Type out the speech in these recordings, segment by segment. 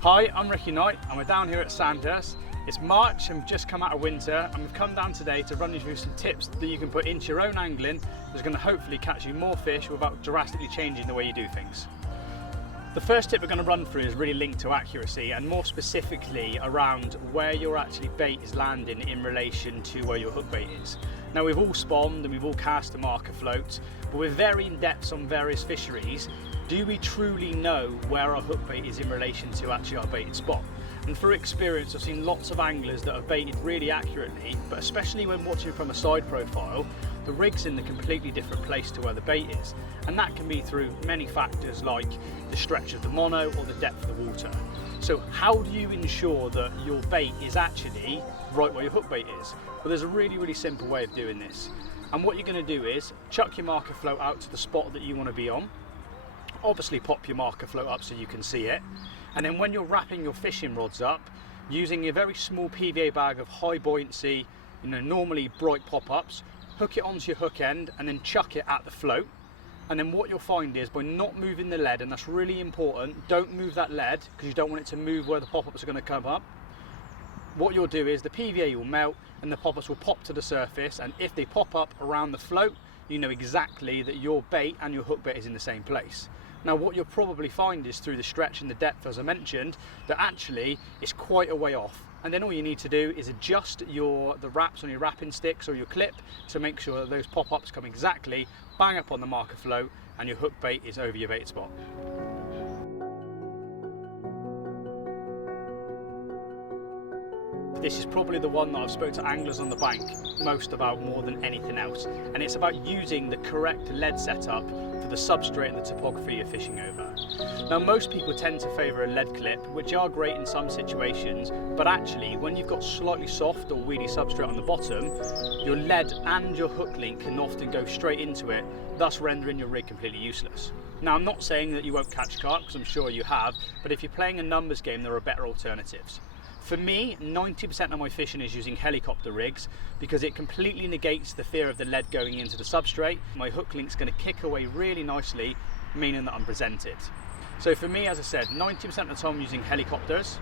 Hi, I'm Ricky Knight and we're down here at Sandhurst. It's March and we've just come out of winter, and we've come down today to run you through some tips that you can put into your own angling that's going to hopefully catch you more fish without drastically changing the way you do things. The first tip we're going to run through is really linked to accuracy, and more specifically around where your actually bait is landing in relation to where your hook bait is. Now, we've all spawned and we've all cast a marker float, but we're varying depths on various fisheries. Do we truly know where our hook bait is in relation to actually our baited spot? And through experience, I've seen lots of anglers that have baited really accurately, but especially when watching from a side profile, the rig's in a completely different place to where the bait is. And that can be through many factors like the stretch of the mono or the depth of the water. So how do you ensure that your bait is actually right where your hook bait is? Well, there's a really simple way of doing this. And what you're going to do is chuck your marker float out to the spot that you want to be on. Obviously pop your marker float up so you can see it, and then when you're wrapping your fishing rods up, using a very small PVA bag of high buoyancy, normally bright pop-ups, hook it onto your hook end and then chuck it at the float. And then what you'll find is, by not moving the lead, and that's really important, don't move that lead because you don't want it to move where the pop-ups are going to come up. What you'll do is the PVA will melt and the pop-ups will pop to the surface, and if they pop up around the float, you know exactly that your bait and your hook bait is in the same place. Now, what you'll probably find is through the stretch and the depth, as I mentioned, that actually it's quite a way off. And then all you need to do is adjust the wraps on your wrapping sticks or your clip to make sure that those pop-ups come exactly bang up on the marker float and your hook bait is over your bait spot. This is probably the one that I've spoke to anglers on the bank most about more than anything else, and it's about using the correct lead setup for the substrate and the topography you're fishing over. Now, most people tend to favour a lead clip, which are great in some situations, but actually when you've got slightly soft or weedy substrate on the bottom, your lead and your hook link can often go straight into it, thus rendering your rig completely useless. Now, I'm not saying that you won't catch carp, because I'm sure you have, but if you're playing a numbers game, there are better alternatives. For me, 90% of my fishing is using helicopter rigs because it completely negates the fear of the lead going into the substrate. My hook link's going to kick away really nicely, meaning that I'm presented. So for me, as I said, 90% of the time I'm using helicopters.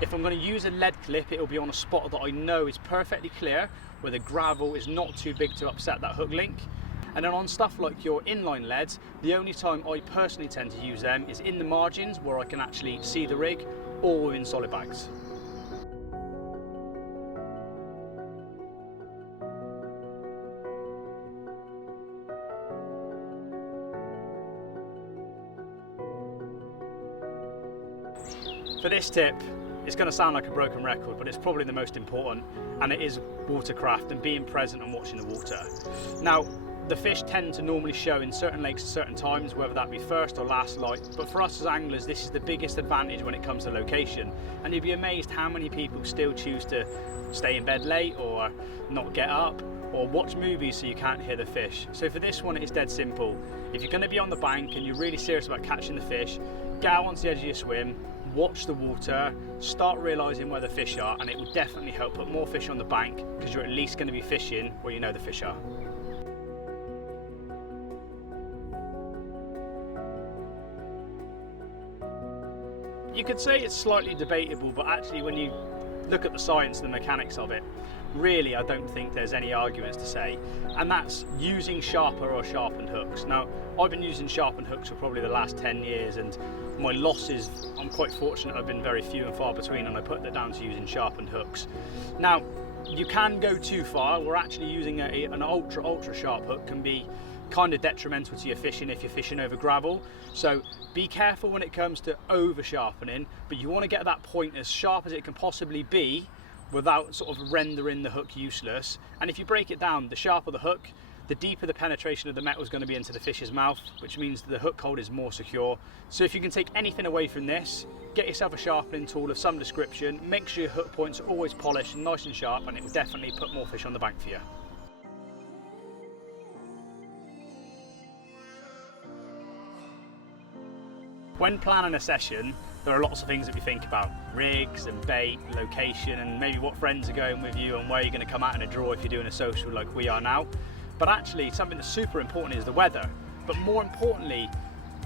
If I'm going to use a lead clip, it'll be on a spot that I know is perfectly clear, where the gravel is not too big to upset that hook link. And then on stuff like your inline leads, the only time I personally tend to use them is in the margins where I can actually see the rig, or in solid bags. For this tip, it's going to sound like a broken record, but it's probably the most important, and it is watercraft and being present and watching the water. Now, the fish tend to normally show in certain lakes at certain times, whether that be first or last light, but for us as anglers, this is the biggest advantage when it comes to location, and you'd be amazed how many people still choose to stay in bed late or not get up or watch movies so you can't hear the fish. So for this one, it's dead simple. If you're going to be on the bank and you're really serious about catching the fish, get out onto the edge of your swim, watch the water, start realising where the fish are, and it will definitely help put more fish on the bank because you're at least going to be fishing where you know the fish are. You could say it's slightly debatable, but actually when you look at the science and the mechanics of it, really I don't think there's any arguments to say, and that's using sharper or sharpened hooks. Now, I've been using sharpened hooks for probably the last 10 years, and my losses, I'm quite fortunate, I've been very few and far between, and I put that down to using sharpened hooks. Now, you can go too far. We're actually using an ultra sharp hook can be kind of detrimental to your fishing if you're fishing over gravel. So be careful when it comes to over sharpening, but you want to get that point as sharp as it can possibly be without sort of rendering the hook useless. And if you break it down, the sharper the hook, the deeper the penetration of the metal is going to be into the fish's mouth, which means that the hook hold is more secure. So if you can take anything away from this, get yourself a sharpening tool of some description, make sure your hook points are always polished and nice and sharp, and it will definitely put more fish on the bank for you. When planning a session, there are lots of things that we think about. Rigs and bait, location, and maybe what friends are going with you and where you're going to come out in a draw if you're doing a social like we are now. But actually, something that's super important is the weather. But more importantly,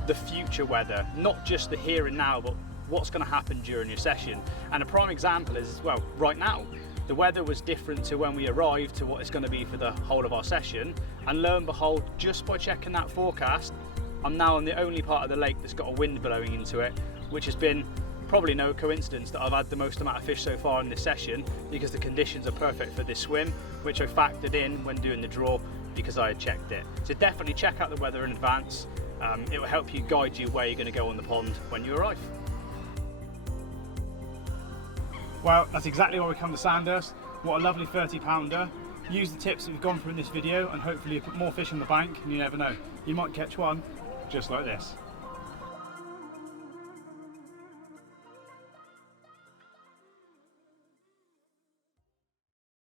the future weather, not just the here and now, but what's going to happen during your session. And a prime example is, well, right now, the weather was different to when we arrived to what it's going to be for the whole of our session. And lo and behold, just by checking that forecast, I'm now on the only part of the lake that's got a wind blowing into it, which has been probably no coincidence that I've had the most amount of fish so far in this session, because the conditions are perfect for this swim, which I factored in when doing the draw because I had checked it. So definitely check out the weather in advance. It will help you guide you where you're going to go on the pond when you arrive. Well, that's exactly why we come to Sandhurst. What a lovely 30-pounder. Use the tips that we've gone through in this video and hopefully you put more fish on the bank, and you never know, you might catch one just like this.